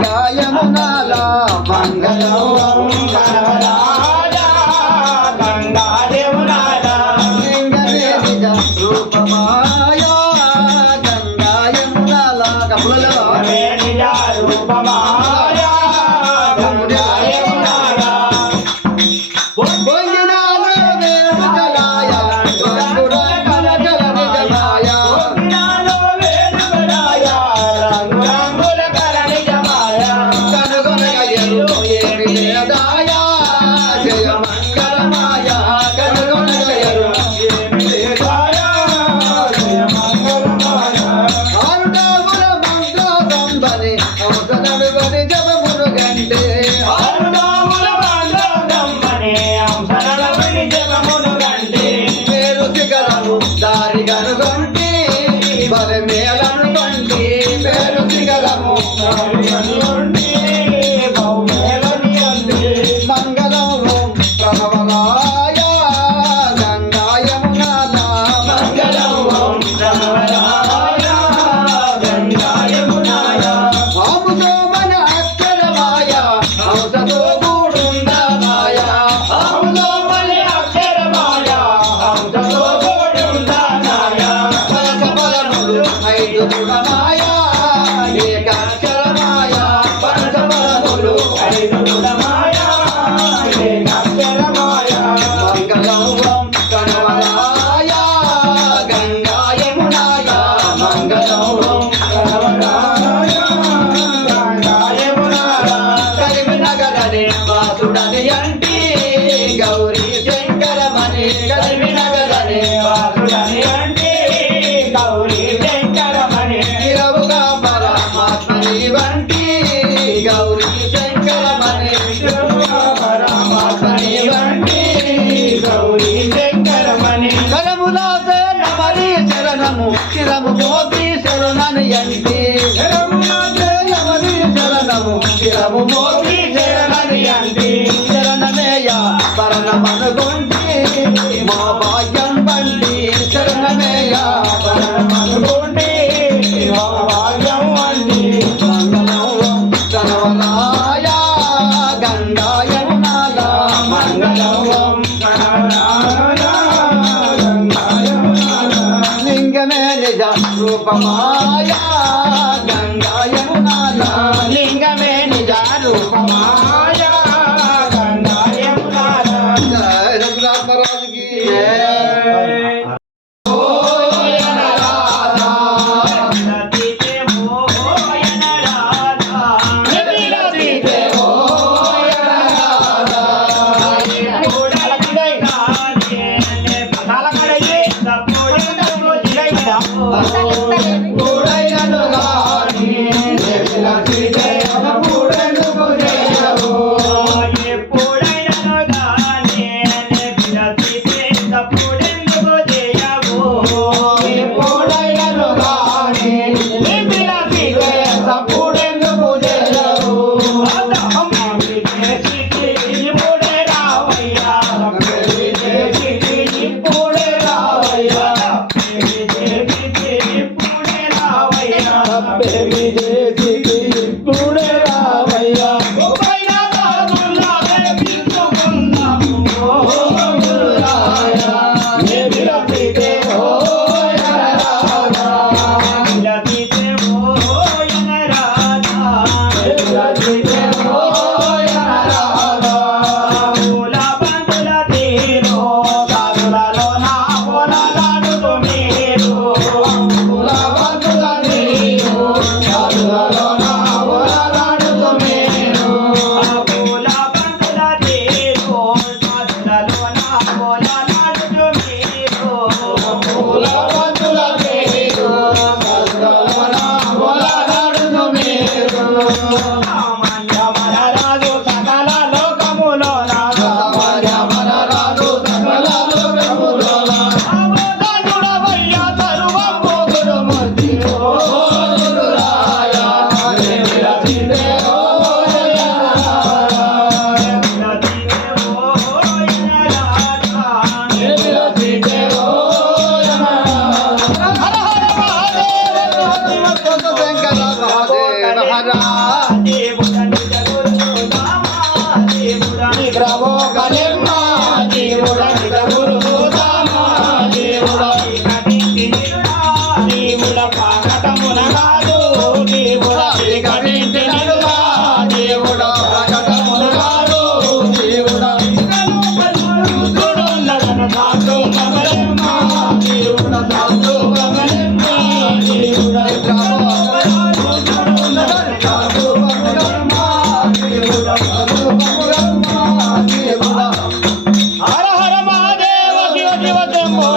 యమునాల మంగళం గణరాజా గంగా యమునాల లింగమే నిజ రూపమాయా గంగా యమునాల కపులలో నిజ రూపమాయా గంగా యమునాల బొంగినాలు వేరు జలాయ రంగుల కలగల నిజమాయ బొంగినాలు వేరు జలాయ రంగుల కల నిజమాయ కనుగొనగయరు ఏమి లేదాయ జయ మంగళమాయ కనుగొనగయరు ఏమి లేదాయ జయ మంగళమాయ ఆరుడావుల మంగళంబని ఔషధమి బలి జపమును గంటే ఆరుడావుల మంగళంబని ఔషధమి జపమును గంటే పేరు శిఖరము దారి కనుగొంటి బలి మేలను కొంటి పేరు శిఖరము దారి కనుగొంటి బహుమేలని అంది మంగళం ప్రణవరాయ గంగా యమునాల మంగళం ప్రణవరాయ గంగా యమునాయ ఆముదోమన అక్షరమాయ హంసతో కూడుందమాయ ఆముదోమన అక్షరమాయ హంసతో కూడుందమాయ పరస ఫలములు ఐదు గుణమాయ ఏకాక్షరమాయ పరస ఫలములు ఐదు గుణమాయ ఏకాక్షరమాయ మంగళం కనవరాయ గంగా యమునాయ మంగళం కనవరాయ గంగా యమునాయ కరీంనగరని వాసుడని అంటి గౌరీ శంకరమణి కరీంనగరని వాసుడని అంటి గౌరీ శంకరమణి నిరవుగా పరమాత్మని వంటి గౌరీ శంకరమణి నిరవుగా పరమాత్మని వంటి గౌరీ శంకరమణి కరములాసే నమరి శరణము శిరము మోపి శరణని అంటి కరములాసే నమరి శరణము శిరము మోపి శరణని అంటి శరణమేయ పరణమనుగొంటి మా భాగ్యం బండి శరణమేయ పరణమనుగొంటి మా భాగ్యం వంటి మంగళం కనవరాయ గంగా యమునాల మంగళం కనవరాయ గంగా యమునాల లింగమే నిజ రూపమాయ గంగా యమునాల లింగమే నిజ రూపమాయ గంగా యమునాల జయ రఘునాథరాజుకి baby, దేవుడా నిజ గురు దామా దేవుడా నిద్రపోకలెమ్మ దేవుడా నిజ గురు దామా దేవుడా కటింటి నిరుడా దేవుడ పాకటమున కాదు దేవుడా కటింటి నిలుగా దేవుడా పాకటమున కాదు దేవుడా రుద్రుడున్నదన దాసు కమలెమ్మ దేవుడా దాసు కమలెమ్మ దేవుడా రుద్రుడున్నదన దాసు కమలెమ్మ దేవుడా దాసు కమలెమ్మ దేవుడా హర హర మహాదేవ శివ శివ శంభో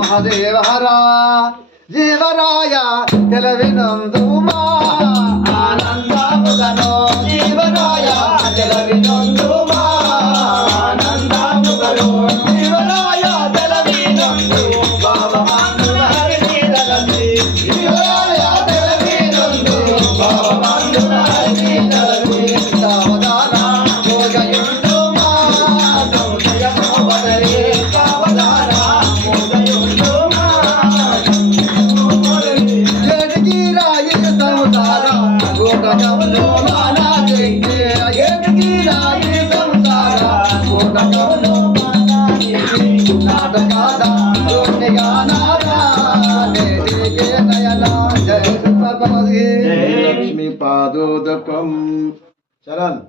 మహాదేవ హర జీవరాయ తెలవినందుమా ఆనందముగను జీవరాయ తెలవినందుమా ఆనందముగను జీవరాయ తెలవినందు భావమందున హరిని తలచి జీవరాయ తెలవినందు భావమందున హరిని తలచి సావధాన భోగయుండుమా సంశయము వదలి సావధాన మోదయుండుమా ఏటికి రాయి సంసార గోటకములు మానా చెయ్యి ఏటికి రాయి సంసార గోటకములు మానా చెయ్యి నాటకాద రోటిగా నారా నేటికే నయన జయ సుప్రభాతి లక్ష్మీ పాదోదకం చరణ్